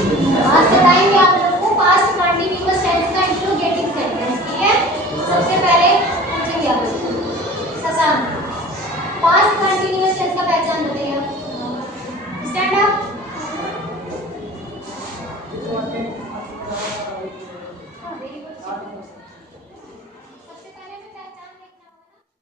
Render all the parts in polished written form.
आज बताएंगे आप लोगों को पास्ट कंटीन्यूअस टेंस का इंट्रोगेटिव सेंटेंस। ठीक है, सबसे पहले पूछेंगे आप लोग शशांक, पास्ट कंटीन्यूअस टेंस का पहचान बताइए आप। Stand up. सबसे पहले हमें पहचान देखना होगा ना,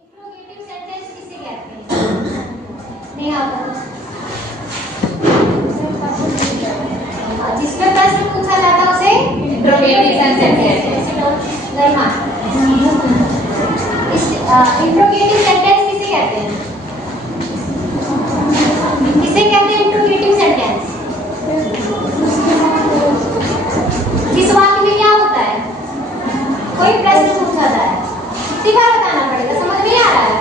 इंट्रोगेटिव सेंटेंस किसे कहते हैं। नहीं आता जिसमें प्रश्न पूछा जाता है उसे इंट्रोगेटिव सेंटेंस कहते हैं। इंट्रोगेटिव सेंटेंस किसे कहते हैं, किसे कहते हैं इंट्रोगेटिव सेंटेंस। जिस वाक्य में क्या होता है, कोई प्रश्न पूछा जाता है, सीधा बताना पड़ेगा, समझ नहीं आ रहा है।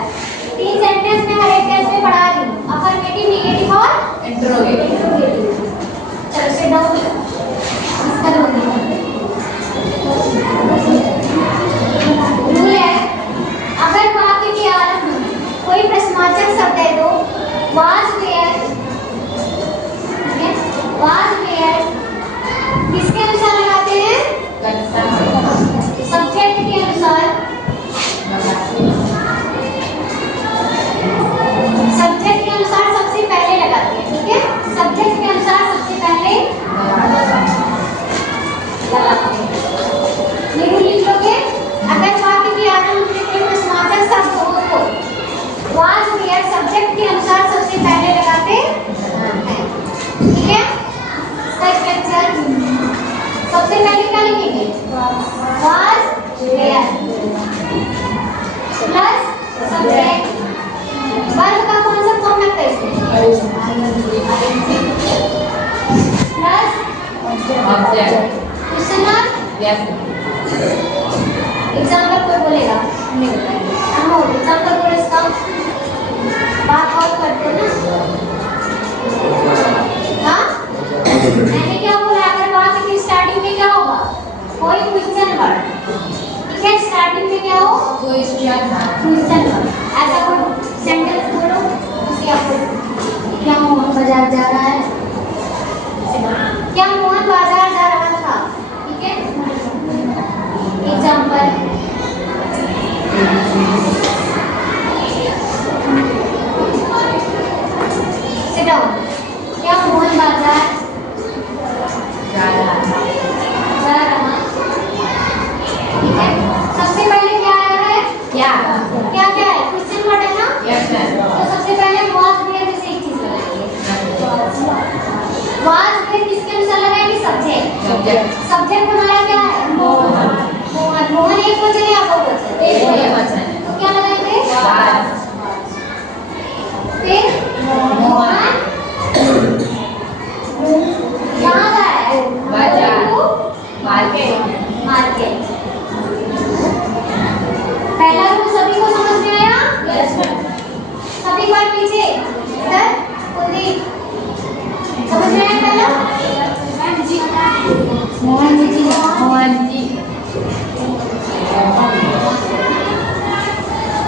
3 सेंटेंस में हर एक टेंस में पढ़ा रही हूँ, अफर्मेटिव, नेगेटिव और इंट्रोगेटिव। चलो से डाउन इसका रूल है, अगर वाक्य के आरंभ में कोई प्रश्नवाचक शब्द है तो वाज वेयर किसके अनुसार लगाते हैं, सब्जेक्ट के अनुसार। सब्जेक्ट के अनुसार सबसे पहले लगाते हैं। ठीक है, सब्जेक्ट के अनुसार सबसे पहले लगाते हैं। ये रूल लिख लोगे, अगर वाक्य के आरंभ में कोई प्रश्नवाचक शब्द हो तो वाज वेयर सब्जेक्ट के अनुसार सबसे पहले लगाते हैं। ठीक है, इसका स्ट्रक्चर सबसे पहले क्या लिखेंगे, was were plus subject. Verb का कौन सा फॉर्म लगता है इसमें, plus object. Question mark. Example कोई बोलेगा, नहीं बताएंगे हम। एग्जाम्पल बोले इसका बात और करते हैं ना। हाँ, मैंने क्या बोला, अगर वाक्य की स्टार्टिंग में क्या होगा, कोई क्वेश्चन वर्ड। ठीक है, स्टार्टिंग में क्या हो, कोई क्वेश्चन वर्ड। ऐसा कोई सेंटेंस बोलो उसके आपको, क्या मोहन बाजार जा रहा है, क्या मोहन बाजार जा रहा था। ठीक है, एग्जाम्पल सिट डाउन, क्या मोहन बाजार जा रहा। ठीक है, सबसे पहले क्या आया है, क्या क्या क्या है, क्वेश्चन वर्ड है ना। तो सबसे पहले वाज वेयर में से एक चीज लगाएंगे, वाज वेयर किसके अनुसार लगाएंगे, सब्जेक्ट। सब्जेक्ट बनाया क्या है, मोहन। मोहन एक वचन या बहुवचन, एक वचन, तो क्या लगाएंगे, वाज। फिर मोहन कहाँ गया है, बाजार, मार्केट। मार्केट। पहला रूल सभी को समझ में आया, सभी को पीछे इधर कुलदीप समझ में आया। पहला Mohan ji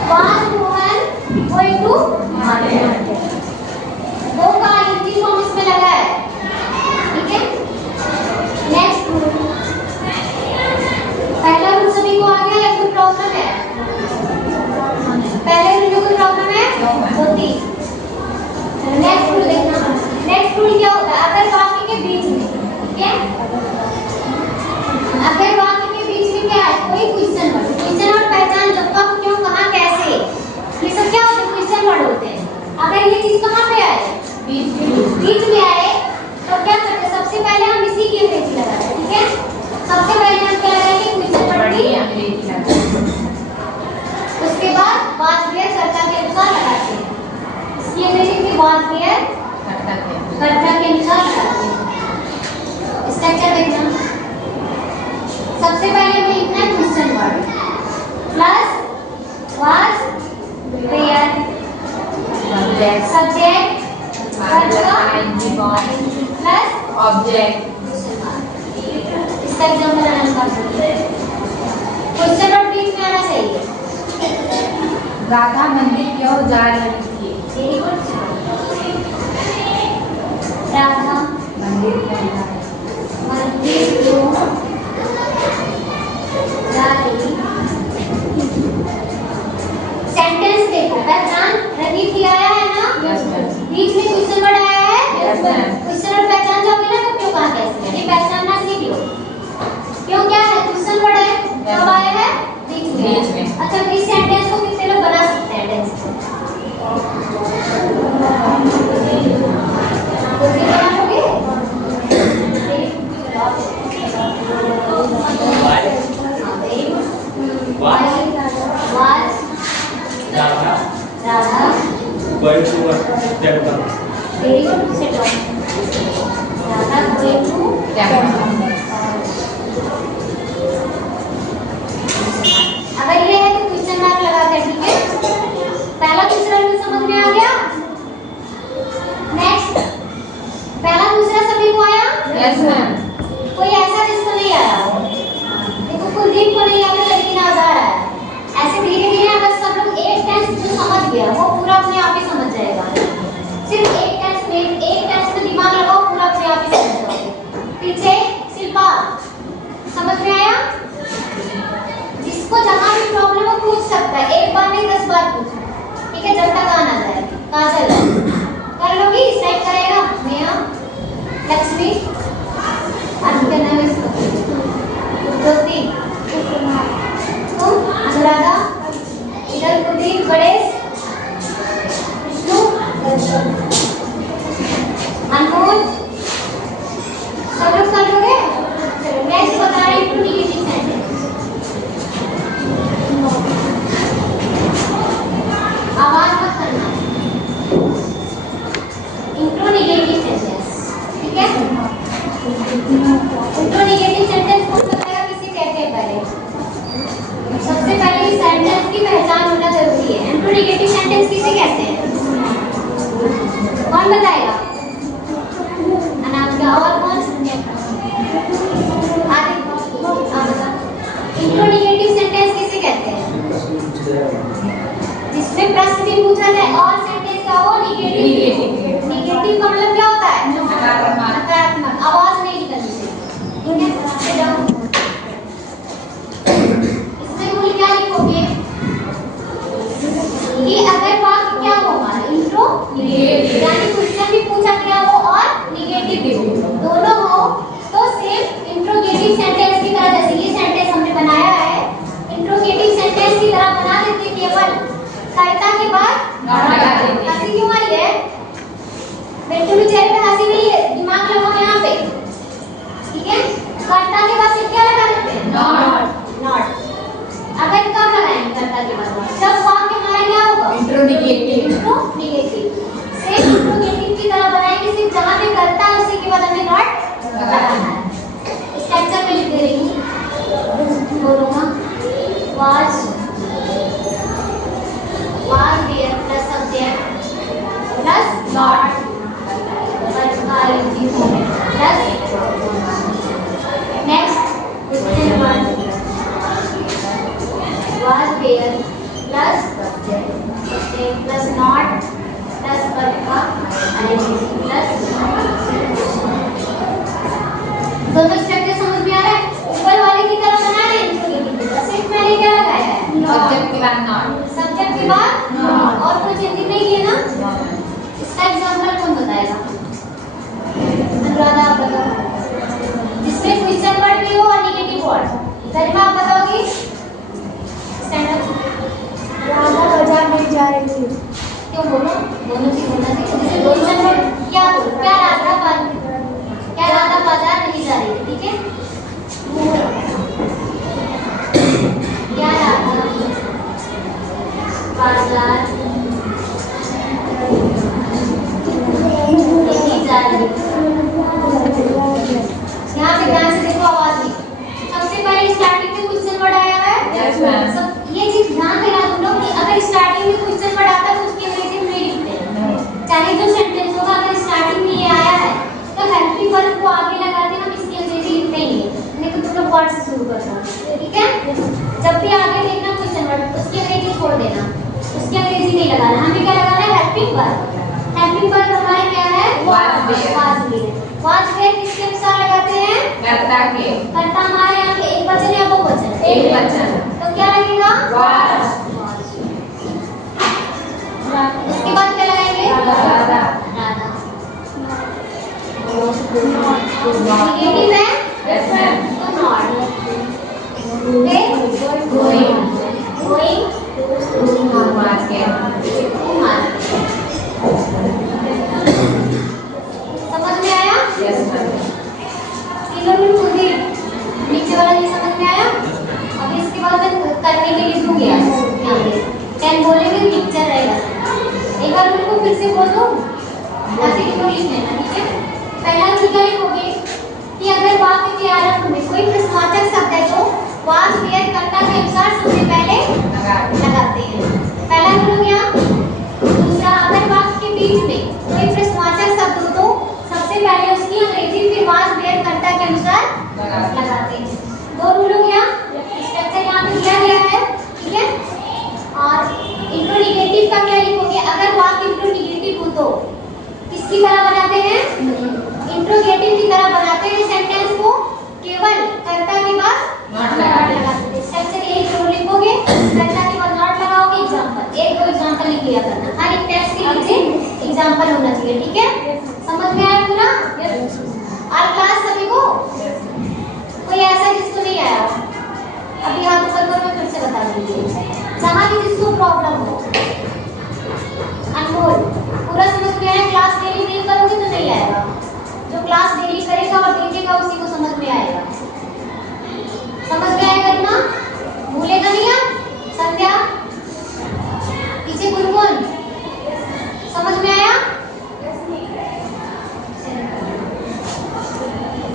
was Mohan going to market। दो का इंग्लिश फॉर्म इसमें लगा है। ठीक है, नेक्स्ट रूल, पहला रूल सभी को आ गया या कोई प्रॉब्लम है, पहले रूल में कोई प्रॉब्लम है होती। नेक्स्ट रूल देखना, नेक्स्ट रूल क्या होता है, अगर वाक्य के बीच में, ठीक है, अगर वाक्य के बीच में क्या है, कोई क्वेश्चन वर्ड। क्वेश्चन वर्ड पहचान लो, कब, क्यों, कहां, कैसे, ये सब क्या होते हैं, क्वेश्चन वर्ड होते हैं। अगर ये चीज कहां पे आए, बीच में आए, तो क्या करते हैं, सबसे पहले हम इसी की अंग्रेजी लगाते हैं। ठीक है, सबसे पहले हम क्या लगाएंगे, क्वेश्चन वर्ड की अंग्रेजी लगाते हैं, उसके बाद वाज वेयर कर्ता के अनुसार लगाते हैं। इसकी अंग्रेजी की वाज वेयर कर्ता के अनुसार लगाते हैं। स्ट्रक्चर देखना, सबसे पहले हमें लिखना है question word plus was were subject plus object. इसका एग्जांपल आना चाहिए, क्वेश्चन वर्ड बीच में आना चाहिए। राधा मंदिर क्यों जा रही थी, राधा मंदिर क्यों जा रही थी। Yes ma'am. कोई ऐसा जिसको नहीं आया हो? देखो कुलदीप को नहीं आता लेकिन आधार आया। ऐसे धीरे धीरे अगर सब लोग एक टेंस जो समझ गया वो पूरा अपने आप ही समझ जाएगा। सिर्फ एक टेंस में दिमाग लगाओ, पूरा अपने आप ही समझ जाओगे। पीछे शिल्पा समझ में आया? जिसको जहाँ भी प्रॉब्लम हो पूछ सकता है, एक बार नहीं 10 बार पूछो, ठीक है, जब तक आ ना जाए। काजल कर लोगी? सेट करेगा नेहा, लक्ष्मी, आज क्या नाम है इसका? ज्योति, तुम अनुराधा, इधर कुलदीप, गणेश, विष्णु, अनमोल, सब लोग कर लोगे? चलो नेक्स्ट बता रही हूँ नेगेटिव सेंटेंस। आवाज मत करना। इंट्रो नेगेटिव सेंटेंस, ठीक है? इंट्रो नेगेटिव सेंटेंस कौन बताएगा किसे कहते हैं? पहले सबसे पहले इस सेंटेंस की पहचान होना जरूरी है। इंट्रो नेगेटिव सेंटेंस किसे कहते हैं? कौन बताएगा? अनामिका और कौन? इंट्रो नेगेटिव सेंटेंस किसे कहते हैं? जिसमें प्रश्न भी पूछा जाए और सेंटेंस का हो नेगेटिव। नेगेटिव का मतलब क्या होता है? नकारात्मक, आवाज नहीं निकलनी चाहिए, ठीक है? इसमें रूल क्या लिखोगे कि अगर वाक्य क्या होगा? इंट्रो नेगेटिव, यानी क्वेश्चन भी पूछा गया हो और नेगेटिव भी हो, दोनों हो, तो सिर्फ इंट्रोगेटिव सेंटेंस की तरह, जैसे ये सेंटेंस हमने बनाया है, इंट्रोगेटिव सेंटेंस की तरह बना देते, केवल कर्ता के बाद नॉट लगा देंगे। हंसी क्यों आ रही है? बेटू के चेहरे पे हंसी नहीं है, दिमाग लगाओ यहाँ पे, ठीक है? कर्ता के बाद सिर्फ क्या लगा देते हैं? नॉट। अगर कब लगाएंगे कर्ता के बाद? जब वाक्य हमारा क्या होगा? इंट्रोगेटिव। सिर्फ इंट्रोगेटिव की तरह बनाएंगे, सिर्फ जहाँ पे कर्ता है उसी के बाद हमें नॉट लगाना है। स्ट्रक्चर में लिख दे रही हूँ, बोलूँगा was there plus subject plus not plus next question one was there plus subject plus not plus verb plus दोनों स्ट्रक्चर समझ में आ रहा है? ऊपर वाले की तरफ बना रहे हैं, सिर्फ मैंने क्या लगाया है? सब्जेक्ट के बाद नॉट, सब्जेक्ट के बाद नॉट, और कुछ हिंदी में ही है ना? इसका एग्जांपल कौन बताएगा? अनुराधा आप बताओ, जिसमें क्वेश्चन वर्ड भी हो और नेगेटिव वर्ड। गरिमा आप बताओगी? Stand up. राधा बाजार नहीं जा रही थी। क्यों बोलो? दोनों चीज बोलना चाहिए। क्वेश्चन वर्ड क्या बोलो? क्या राधा बाजार नहीं जा रही थी, ठीक है? क्या राधा बाजार नहीं जा रही? यहाँ पे ध्यान से देखो, आवाज नहीं। सबसे पहले स्टार्टिंग में क्वेश्चन वर्ड आया है। Yes ma'am. सब ये चीज ध्यान देना तुम लोग कि अगर स्टार्टिंग में क्वेश्चन वर्ड आता है तो उसके अंग्रेजी में नहीं लिखते। चाहे जो सेंटेंस होगा, अगर स्टार्टिंग में ये आया है तो हेल्पिंग वर्ब को आगे लगा के हम इसकी अंग्रेजी लिखते ही है। नहीं तो तुम लोग वर्ड से शुरू कर दो, ठीक है? जब भी आगे देखना क्वेश्चन वर्ड, उसकी अंग्रेजी छोड़ देना, उसकी अंग्रेजी नहीं लगाना। हमें क्या लगाना है? Helping verb. हेल्पिंग वर्ब हमारे क्या है? वाज देयर किसके अनुसार लगाते हैं? कर्ता के। कर्ता हमारे यहाँ पे एक वचन या बहुवचन? एक वचन। तो क्या लगेगा? वाज। उसके बाद क्या लगाएंगे? राधा। नेगेटिव है? Yes ma'am. तो नॉट। Going to market. समझ में आया? Yes ma'am. तीनों में खुद ही नीचे वाला नहीं समझ में आया? अभी इसके बाद मैं करने के लिए दूंगी यहाँ पे 10 बोलेंगे, पिक्चर रहेगा। एक बार उनको फिर से बोल दो, ऐसे ही तो लिख लेना, ठीक है? पहला रूल क्या लिखोगे कि अगर वाक्य के आरंभ में कोई प्रश्नवाचक शब्द है तो वाज देयर कर्ता के अनुसार सबसे पहले लगाते हैं। पहला रूल हो गया। दूसरा, अगर वाक्य के बीच में कोई प्रश्नवाचक शब्द हो तो सबसे पहले उसकी अंग्रेजी फिर वाज देयर कर्ता के बाद नॉट लगाते थे। स्ट्रक्चर यही जरूर लिखोगे, कर्ता के बाद नॉट लगाओगे, एग्जांपल, एक दो एग्जांपल लिख लिया करना, हर एक टेक्स्ट के पीछे एग्जांपल होना चाहिए, ठीक है? समझ में आया पूरा? आज क्लास सभी को? कोई ऐसा जिसको नहीं आया? अभी हाथ ऊपर करो, मैं फिर से बता दूंगी। जहाँ भी जिसको प्रॉब्लम हो, अनमोल, पूरा समझ में आया? क्लास डेली नहीं करोगे तो नहीं आएगा। जो क्लास डेली करेगा और देखेगा उसी को समझ में आएगा। समझ में